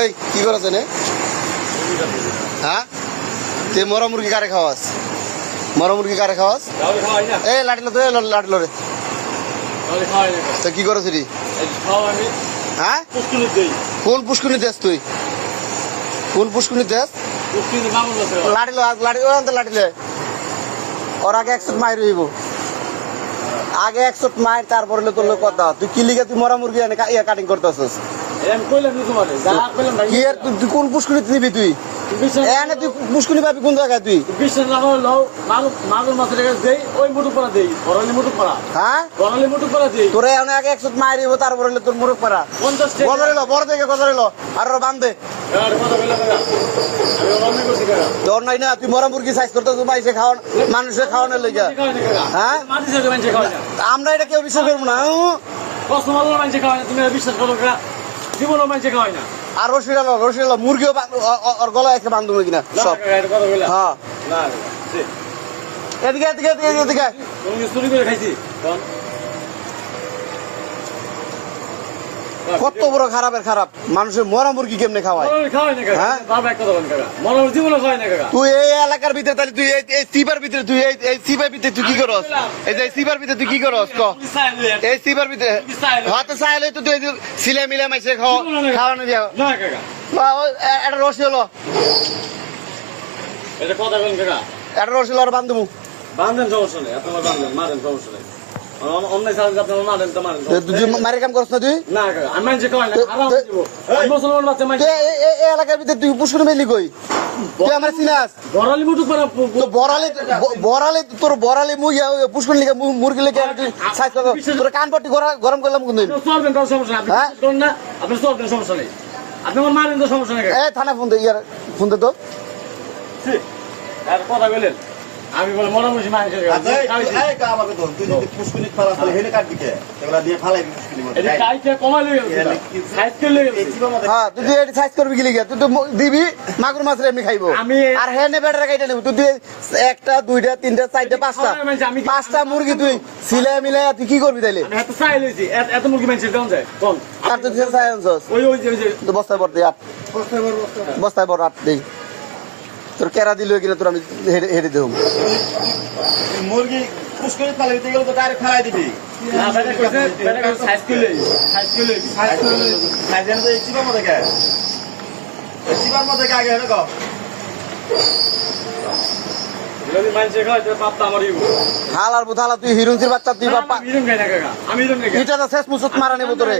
এই কি করেছে নে? হ্যাঁ তুই মরা মুরগি কারে খাওয়াস? মরা মুরগি কারে খাওয়াস? এই লাঠিলো তো লাঠিলো রে তো কি করেছ রে? হ্যাঁ কোন পুষ্কুনি দেশ তুই? কোন পুষ্কুনি দেশ? লাঠিলো লাঠিলো লাঠিলে ওর আগে 100 মাইর হইব, আগে 100 মাইর তারপরে তোর কথা। তুই কি লিগে তুই মরা মুরগি এনে কাটিং করতেছিস? তুই কোন পুষ্কুনি নিবি? তুই এনে তুই পুষ্কুনি পাবি কোন জায়গায়? তুই তোরে অনেক আগে 100 মাইর হইব তারপরে তোর মুরগ পাড়া বড় দেখে কথা রইল আর বান্ধে তোর নাই না। তুই মরা মুরগি সাইজ করতে মাইসে খাওয়ান মানুষের খাওয়ানোর লেগে। হ্যাঁ আমরা এটা কেউ বিশ্বাস করবো না। আর রসিলা মুরগিও ওর গলায় একটা বান্ধব কিনা সব। হ্যাঁ এদিকে এদিকে এদিকে কত বড় খারাপের খারাপ মানুষের মরা মুরগি কেমনে খাওয়ায়? তুই এই এলাকার ভিতরে তাহলে তুই এই সিপার ভিতরে তুই এই সিপার ভিতরে তুই কি করস? এই যে সিপার ভিতরে তুই কি করস? এই সিপার ভিতরে হাতে চাইলে তো তুই সিলে মিলে মাইছে খাওয়ানো দিয়া একটা রসি হলো একটা রসি হলো আর বান্ধবু বান্ধেন সমস্যা নেই, আপনার বান্ধেন মারেন সমস্যা নেই। এলাকার ভিতরে তুই পুষ্কুনি মেলি কই? তুই আমার চিনাস? বড়ালি তোর বড়ালি মুরগি পুষ্কুনি লিখে মুরগি লিখে তোর কান পট্টি গরম করলাম কোনদিন? আপনার সমস্যা নেই, আপনি আমার মারেন তো সমস্যা নেই। থানা ফোন দে, ইয়ার ফোন দে তো কথা বলেন। আমি বলে মরামুষি মাংস সাইজ করবি কি লিখে? তুই তো দিবি মাগুর মাছ এমনি খাইবো আর হ্যাঁ বেটারা খাইতে নেব। তুই একটা দুইটা তিনটা চারটা পাঁচটা মুরগি তুই সিলে মিলে তুই কি করবি তাইলে? এত মুরগি মানুষের কেমন যায় আর তুই বস্তায় ভর দে, বস্তায় ভর আট দেই তোর কেরা দিল কিনা তোর আমি হেঁটে দেব। মুরগি পুষ্করিত পালা দিতে গেলে তো ডাইরেক্ট ফেলাই দিবি। হালার বুথালা তুই হিরুনসির বাচ্চা তুই বাপ্পা আমি এটা শেষ মুসত মারা নেবো তোরে।